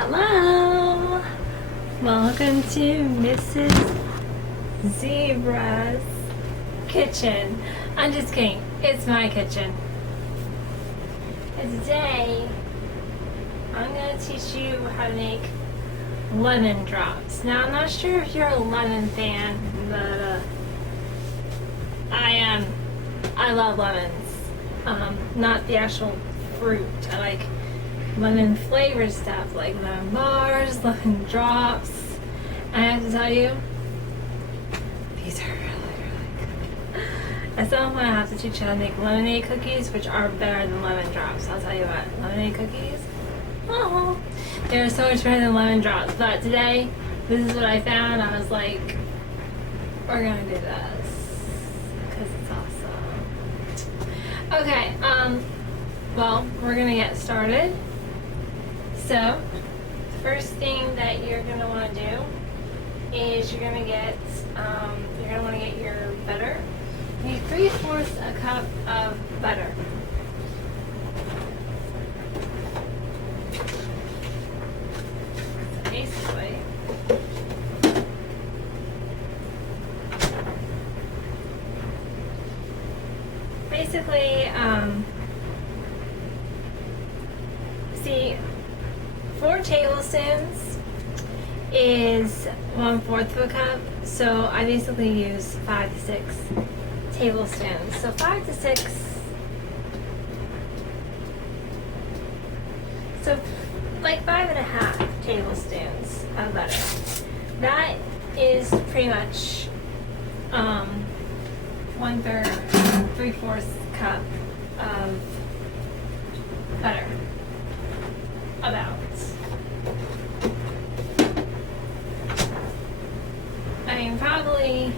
Hello! Welcome to Mrs. Zebra's kitchen. I'm just kidding. It's my kitchen. And today, I'm going to teach you how to make lemon drops. Now, I'm not sure if you're a lemon fan, but I love lemons. Not the actual fruit. I like lemon flavored stuff like lemon bars, lemon drops. And I have to tell you, these are really good. At some point I have to teach you how to make lemonade cookies, which are better than lemon drops. I'll tell you what, lemonade cookies, oh, they're so much better than lemon drops. But today, this is what I found. I was like, we're gonna do this because it's awesome. Okay, well, we're gonna get started. So, the first thing that you're going to want to do is you're going to want to get your butter. You need 3/4 a cup of butter. So basically, see, 4 tablespoons is 1/4 of a cup, so I basically use 5 to 6 tablespoons. So 5 to 6, so like 5.5 tablespoons of butter. That is pretty much 1/3, 3/4 cup of butter. About. I mean, probably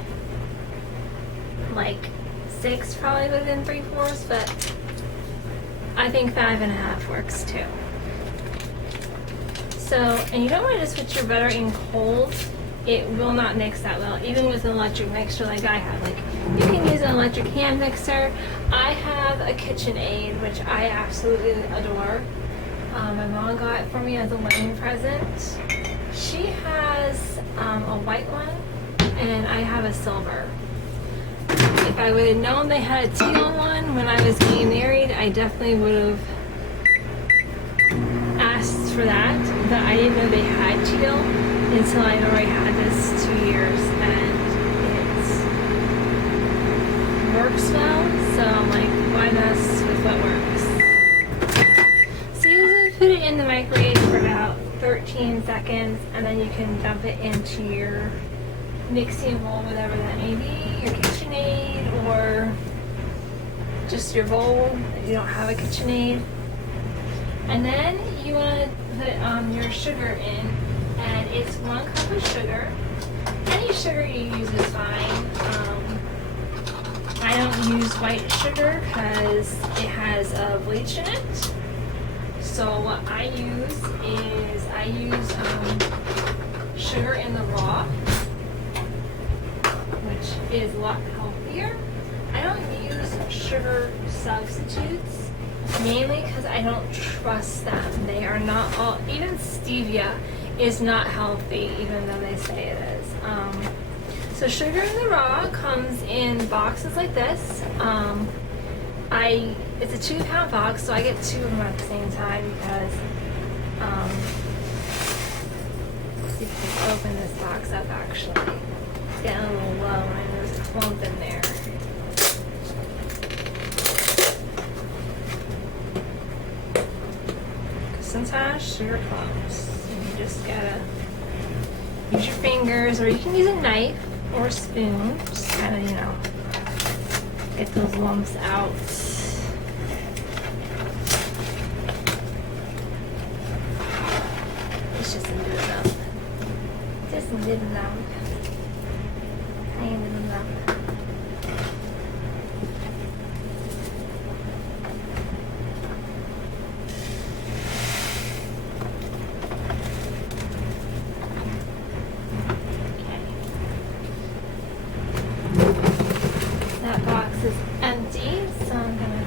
like 6 probably within 3/4, but I think 5.5 works too. So, and you don't want to just put your butter in cold. It will not mix that well, even with an electric mixer like I have. Like, you can use an electric hand mixer. I have a KitchenAid, which I absolutely adore. My mom got it for me as a wedding present. She has a white one, and I have a silver. If I would have known they had a teal one when I was getting married, I definitely would have asked for that, but I didn't know they had teal until I already had this 2 years, and it works well, so I'm like, why mess with what works? Put it in the microwave for about 13 seconds, and then you can dump it into your mixing bowl, whatever that may be, your KitchenAid, or just your bowl if you don't have a KitchenAid. And then you want to put your sugar in, and it's 1 cup of sugar. Any sugar you use is fine. I don't use white sugar because it has bleach in it. So what I use is sugar in the raw, which is a lot healthier. I don't use sugar substitutes, mainly because I don't trust them. They are not all, even stevia is not healthy, even though they say it is. So sugar in the raw comes in boxes like this. It's a 2-pound box, so I get 2 of them at the same time because, you can open this box up actually. It's getting a little low and there's a clump in there. Because sometimes sugar clumps, and you just gotta use your fingers, or you can use a knife or a spoon, just kind of, get those lumps out. It's just a little lump. Just a little lump. Tiny little lump. That box is empty, so I'm gonna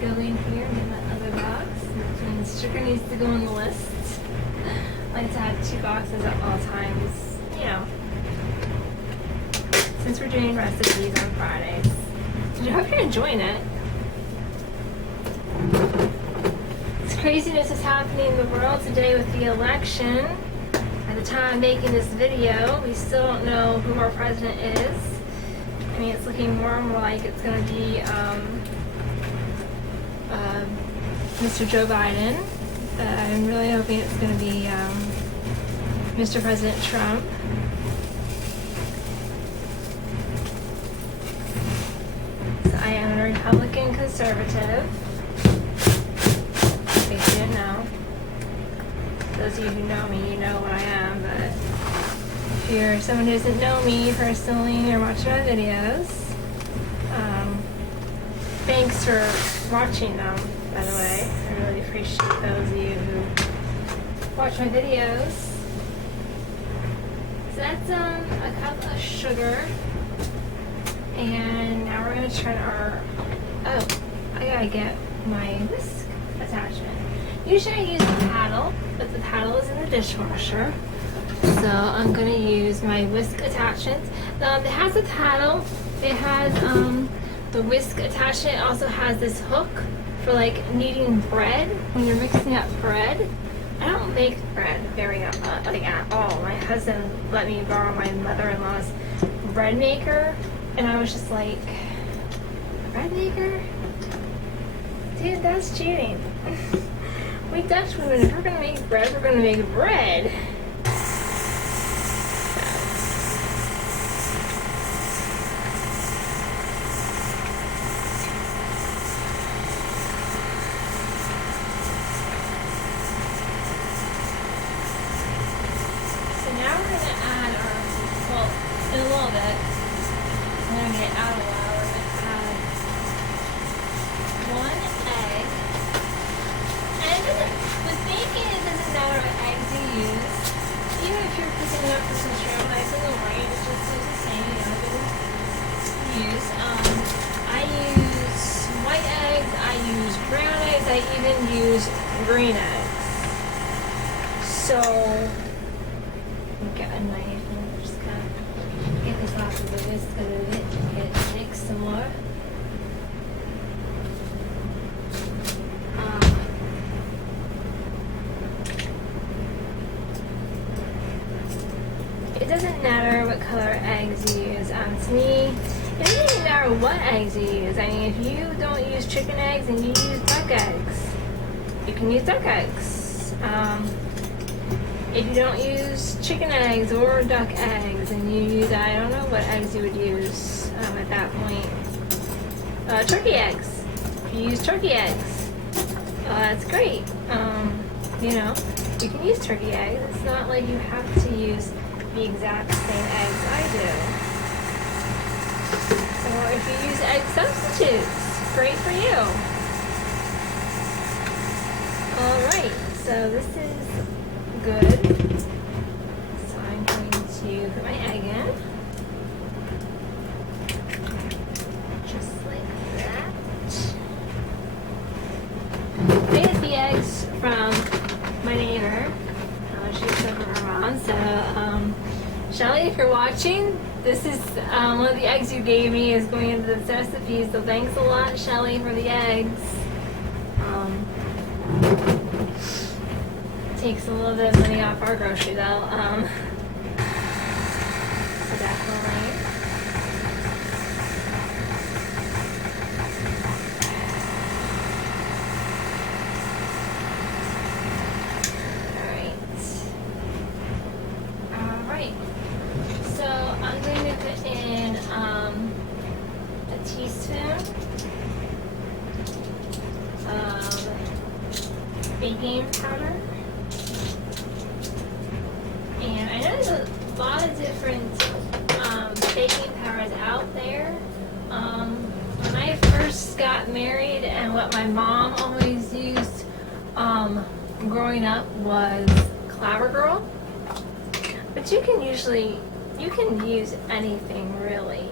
go in here and get my other box. That means sugar needs to go on the list. like to have 2 boxes at all times, you know, since we're doing recipes on Fridays. I hope you're enjoying it. This craziness is happening in the world today with the election. At the time of making this video, we still don't know who our president is. I mean, it's looking more and more like it's going to be Mr. Joe Biden. I'm really hoping it's going to be Mr. President Trump. So I am a Republican conservative. In case you didn't know. Those of you who know me, you know what I am, but if you're someone who doesn't know me personally or watching my videos, thanks for watching them, by the way. I really appreciate those of you who watch my videos. So that's a cup of sugar, and now we're going to turn our, oh, I gotta get my whisk attachment. Usually I use the paddle, but the paddle is in the dishwasher. So I'm going to use my whisk attachment. It has a paddle, it has the whisk attachment. It also has this hook for like kneading bread when you're mixing up bread. I don't make bread very like at all. My husband let me borrow my mother-in-law's bread maker, and I was just like, bread maker? Dude, that's cheating. We Dutch women, if we're gonna make bread, we're gonna make bread. So now we're gonna add our, well, in a little bit, I'm gonna get out of the while, we're gonna add 1 egg. And it doesn't, with baking, it doesn't matter what eggs you use. Even if you're cooking it up for some scrambled eggs in the morning, it just is the same, you know, good to use. I use white eggs, I use brown eggs, I even use green eggs. So, get a knife and I'm just gonna get this off of the whisk a little bit and get it mixed some more. It doesn't matter what color eggs you use. To me, it doesn't even matter what eggs you use. I mean, if you don't use chicken eggs and you use duck eggs, you can use duck eggs. If you don't use chicken eggs or duck eggs and you use, I don't know what eggs you would use at that point. Turkey eggs. If you use turkey eggs, that's great. You know, you can use turkey eggs. It's not like you have to use the exact same eggs I do. Or if you use egg substitutes, great for you. Alright, so this is good. So I'm going to put my egg in. Just like that. I get the eggs from my neighbor. She's over her mom, so Shelly, if you're watching, this is one of the eggs you gave me is going into this recipe, so thanks a lot, Shelly, for the eggs. Takes a little bit of money off our grocery though, so definitely. So I'm going to put in a teaspoon of baking powder. And I know there's a lot of different baking powders out there. When I first got married and what my mom always used growing up was Clabber Girl. But you can use anything really.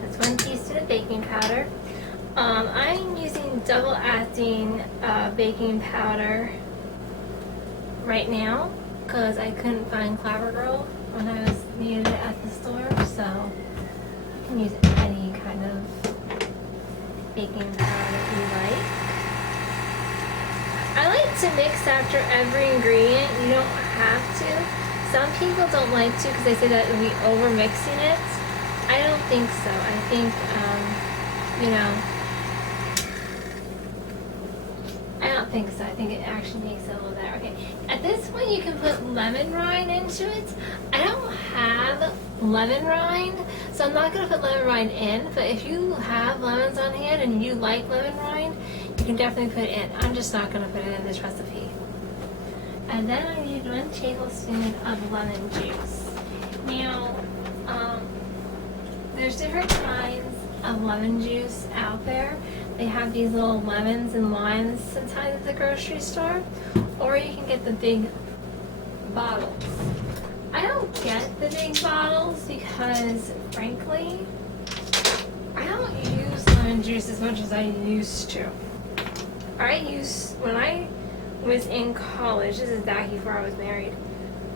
That's 1 teaspoon of baking powder. I'm using double acting baking powder. right now because I couldn't find Clabber Girl when I was needed it at the store, so you can use any kind of baking powder that you like. I like to mix after every ingredient. You don't have to. Some people don't like to because they say that we'll be over mixing it. I don't think so. I think, you know, I don't think so. I think it actually makes it a little better. Okay, at this point you can put lemon rind into it. I don't have lemon rind, so I'm not going to put lemon rind in, but if you have lemons on hand and you like lemon rind, you can definitely put it in. I'm just not going to put it in this recipe. And then I need 1 tablespoon of lemon juice. Now, there's different kinds of lemon juice out there. They have these little lemons and limes sometimes at the grocery store, or you can get the big bottles. I don't get the big bottles because, frankly, I don't use lemon juice as much as I used to. When I was in college, this is back before I was married,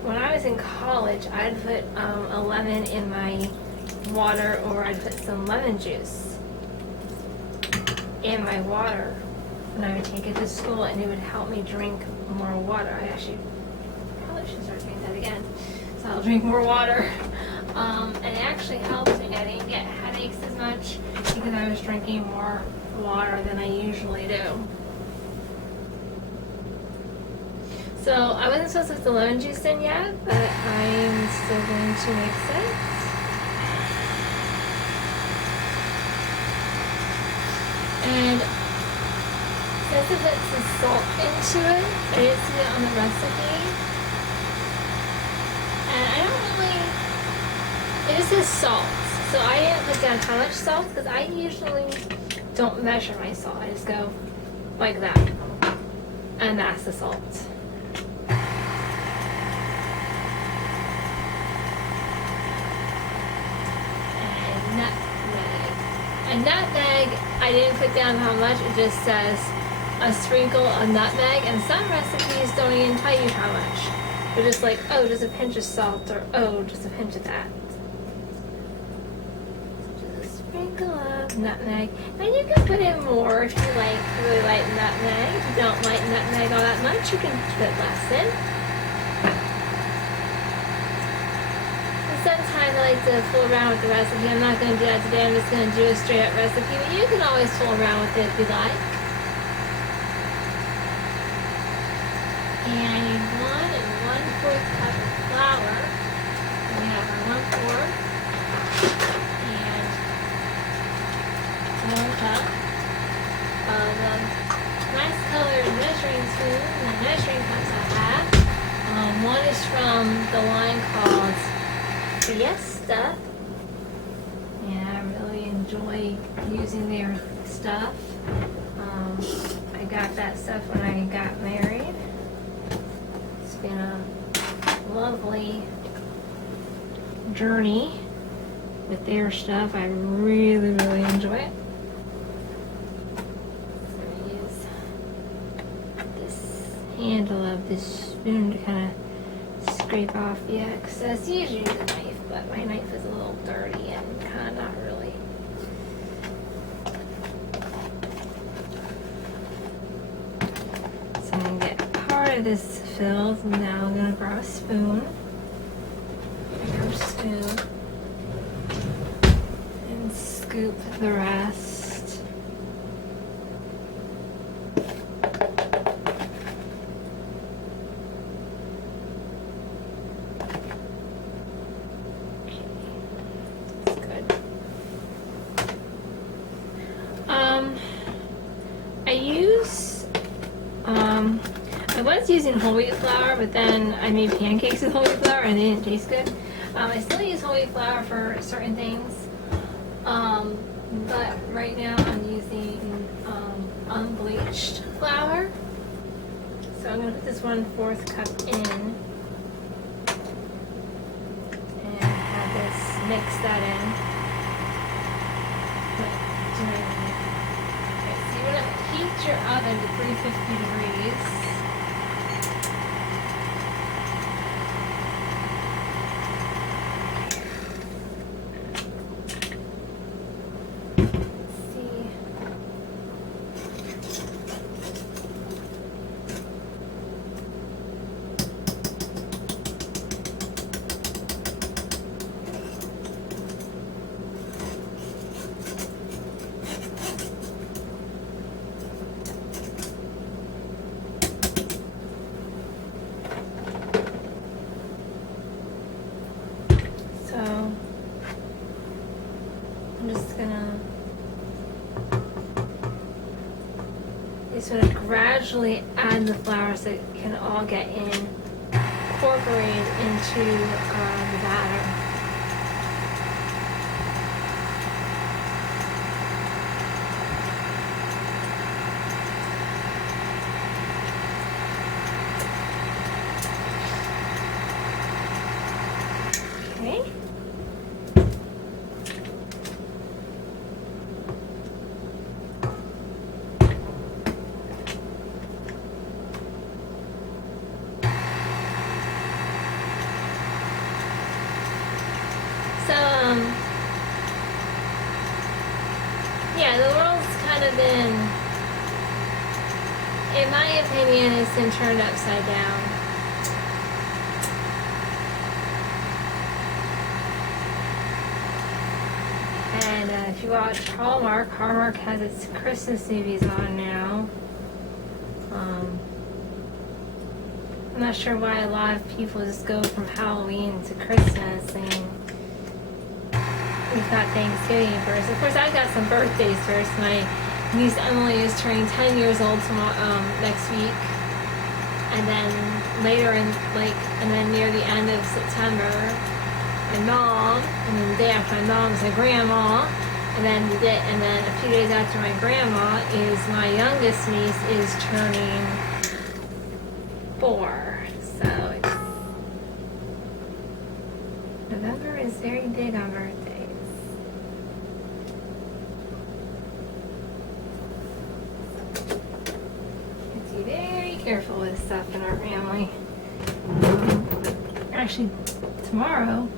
when I was in college, I'd put a lemon in my water, or I'd put some lemon juice in my water when I would take it to school, and it would help me drink more water. I actually probably should start doing that again. So I'll drink more water. And it actually helps me. I didn't get headaches as much because I was drinking more water than I usually do. So I wasn't supposed to put the lemon juice in yet, but I'm still going to mix it. And since it puts the salt into it, I didn't see it on the recipe. And I don't really, it just says salt. So I didn't put down how much salt because I usually don't measure my salt. I just go like that. And that's the salt. And nutmeg, I didn't put down how much, it just says a sprinkle of nutmeg, and some recipes don't even tell you how much. They're just like, oh, just a pinch of salt, or oh, just a pinch of that. Just a sprinkle of nutmeg. And you can put in more if you really like nutmeg. If you don't like nutmeg all that much, you can put less in. Sometimes I like to fool around with the recipe. I'm not going to do that today. I'm just going to do a straight up recipe. But you can always fool around with it if you like. And I need 1 1/4 cup of flour. We have our 1/4 and 1 cup of nice colored measuring spoons and measuring cups I have. One is from the line called Fiesta, and I really enjoy using their stuff. I got that stuff when I got married. It's been a lovely journey with their stuff. I really, really enjoy it. So I use this handle of this spoon to kind of scrape off the excess. Usually use a knife, but my knife is a little dirty and kind of not really. So I'm going to get part of this filled, and now I'm going to grab a spoon. Grab a spoon and scoop the rest. I was using whole wheat flour, but then I made pancakes with whole wheat flour and they didn't taste good. I still use whole wheat flour for certain things, but right now I'm using unbleached flour. So I'm going to put this 1/4 cup in and have this mix that in. Heat your oven to 350 degrees. Just want to gradually add the flour so it can all get incorporated into the batter. Okay. So, yeah, the world's kind of been, in my opinion, it's been turned upside down. And if you watch Hallmark has its Christmas movies on now. I'm not sure why a lot of people just go from Halloween to Christmas. I mean, we've got Thanksgiving first. Of course, I've got some birthdays first. My niece Emily is turning 10 years old next week. And then later and then near the end of September, my mom, and then the day after my mom is my grandma, and then a few days after my grandma is my youngest niece is turning 4. So November is very big on birthdays. You have to be very careful with stuff in our family. Actually, tomorrow,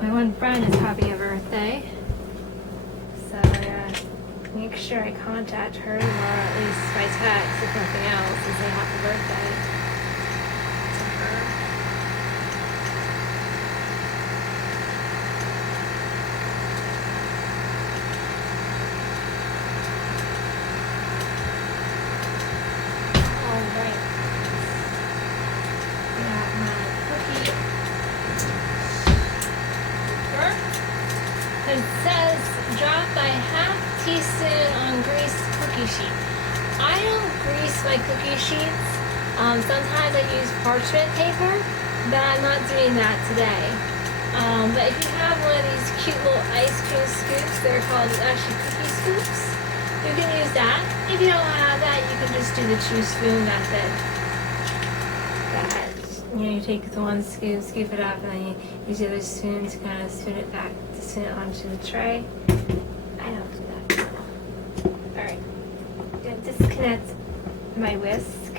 my one friend is having a birthday, so I gotta make sure I contact her tomorrow, at least by text, if nothing else, and say happy birthday to her. Alright. Got my cookie. It says drop by half teaspoon on greased cookie sheet. I don't grease my cookie sheets. Sometimes I use parchment paper, but I'm not doing that today. But if you have one of these cute little ice cream scoops, they're called actually cookie scoops, you can use that. If you don't have that, you can just do the 2-spoon method. You take the one scoop, scoop it up, and then you use the other spoon to kind of spoon it back, to spoon it onto the tray. I don't do that. Alright. I'm going to disconnect my whisk.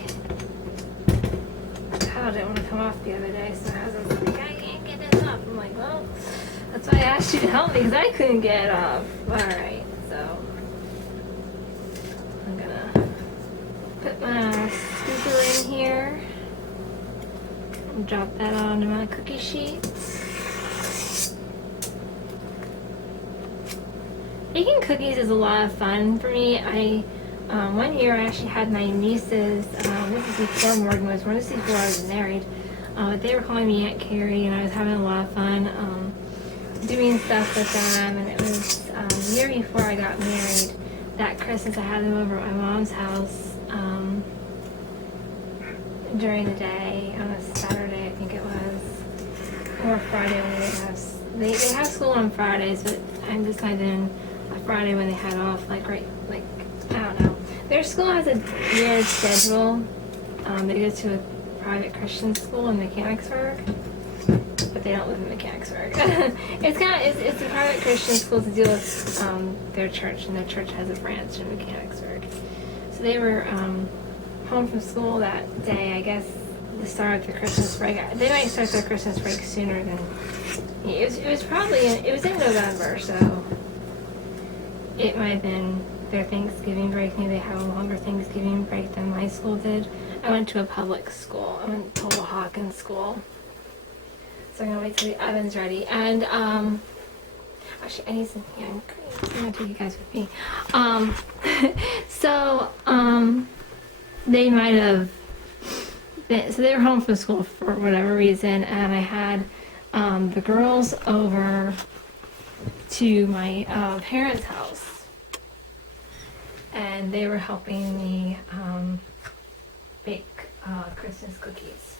Kyle didn't want to come off the other day, so I was like, I can't get this off. I'm like, well, that's why I asked you to help me, because I couldn't get it off. Alright, so I'm going to put my scooper in here. Drop that onto my cookie sheets. Baking cookies is a lot of fun for me. One year I actually had my nieces, this is before Morgan was born, this is before I was married, but they were calling me Aunt Carrie, and I was having a lot of fun doing stuff with them. And it was the year before I got married. That Christmas I had them over at my mom's house during the day, on a Saturday I think it was, or Friday when they have school on Fridays, but I'm just kind of in a Friday when they had off, I don't know. Their school has a weird schedule. They go to a private Christian school in Mechanicsburg, but they don't live in Mechanicsburg. It's a private Christian school to deal with their church, and their church has a branch in Mechanicsburg. So they were home from school that day, I guess, the start of the Christmas break. They might start their Christmas break sooner than it was in November, so it might have been their Thanksgiving break. Maybe they have a longer Thanksgiving break than my school did. I went to a public school. I went to Hawkins School. So I'm gonna wait till the oven's ready. And actually I need some hand cream. I'm gonna take you guys with me. They might have been, so they were home from school for whatever reason, and I had the girls over to my parents' house. and they were helping me bake Christmas cookies.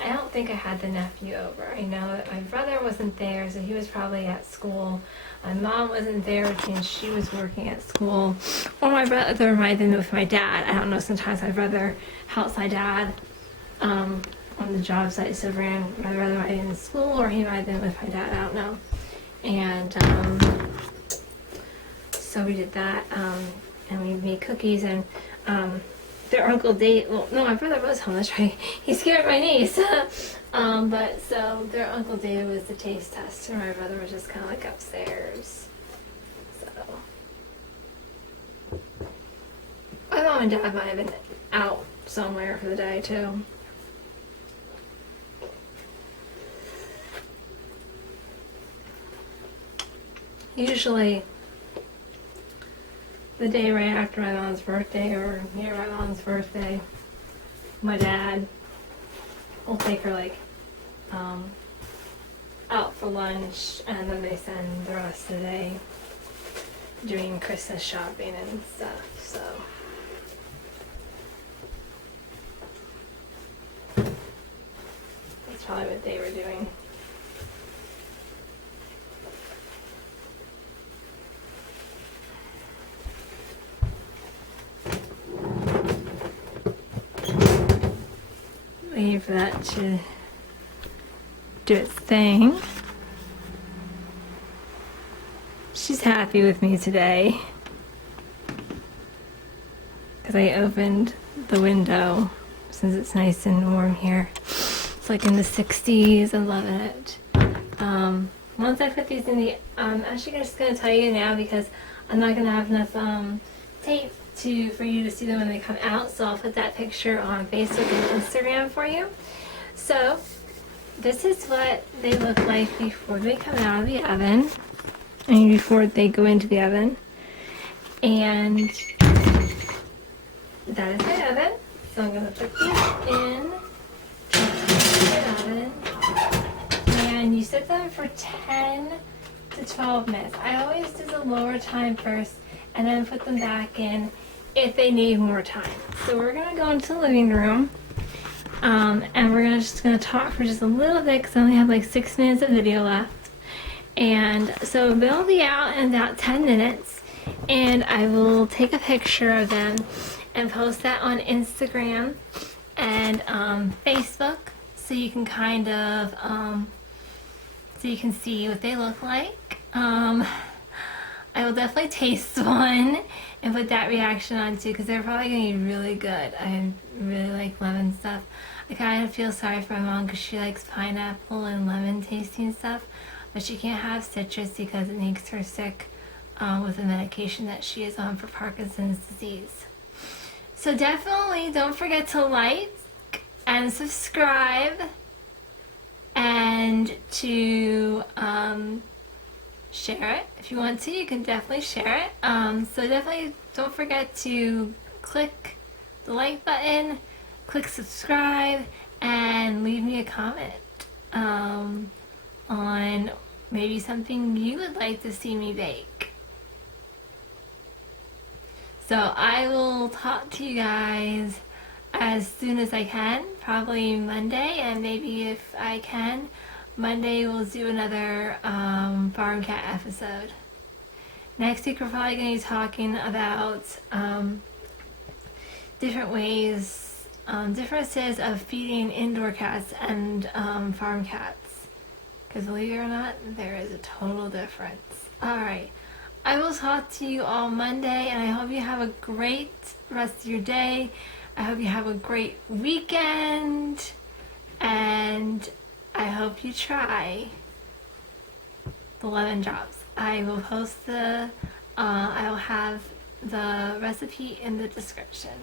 I don't think I had the nephew over. I know that my brother wasn't there, so he was probably at school. My mom wasn't there, since she was working at school. Or my brother might have been with my dad. I don't know, sometimes my brother helps my dad on the job site. So my brother might have been in school, or he might have been with my dad, I don't know. And so we did that, and we made cookies, and their Uncle Dave, well, no, my brother was home, that's right. He scared my niece. But so their Uncle David was the taste tester. My brother was just kind of like upstairs. So my mom and dad might have been out somewhere for the day too. Usually the day right after my mom's birthday, or near my mom's birthday, my dad will take her like out for lunch, and then they spend the rest of the day doing Christmas shopping and stuff. So that's probably what they were doing. Waiting for that to do its thing. She's happy with me today because I opened the window since it's nice and warm here. It's like in the 60s. I'm loving it. Once I put these in the, I'm actually just going to tell you now because I'm not going to have enough tape for you to see them when they come out, so I'll put that picture on Facebook and Instagram for you. So this is what they look like before they come out of the oven and before they go into the oven. And that is my oven. So I'm going to put these in the oven, and you set them for 10 to 12 minutes. I always do the lower time first and then put them back in if they need more time. So we're gonna go into the living room, and we're just gonna talk for just a little bit because I only have like 6 minutes of video left. And so they'll be out in about 10 minutes, and I will take a picture of them and post that on Instagram and Facebook, so you can kind of so you can see what they look like. I will definitely taste one and put that reaction on too, because they're probably going to be really good. I really like lemon stuff. I kind of feel sorry for my mom because she likes pineapple and lemon tasting stuff, but she can't have citrus because it makes her sick with the medication that she is on for Parkinson's disease. So definitely don't forget to like and subscribe, and to share it. If you want to, you can definitely share it. So definitely don't forget to click the like button, click subscribe, and leave me a comment on maybe something you would like to see me bake. So I will talk to you guys as soon as I can, probably Monday, and maybe if I can, Monday we'll do another Farm Cat episode. Next week we're probably going to be talking about different ways, differences of feeding indoor cats and farm cats. Because believe it or not, there is a total difference. Alright, I will talk to you all Monday, and I hope you have a great rest of your day. I hope you have a great weekend, and I hope you try the lemon drops. I will post I will have the recipe in the description.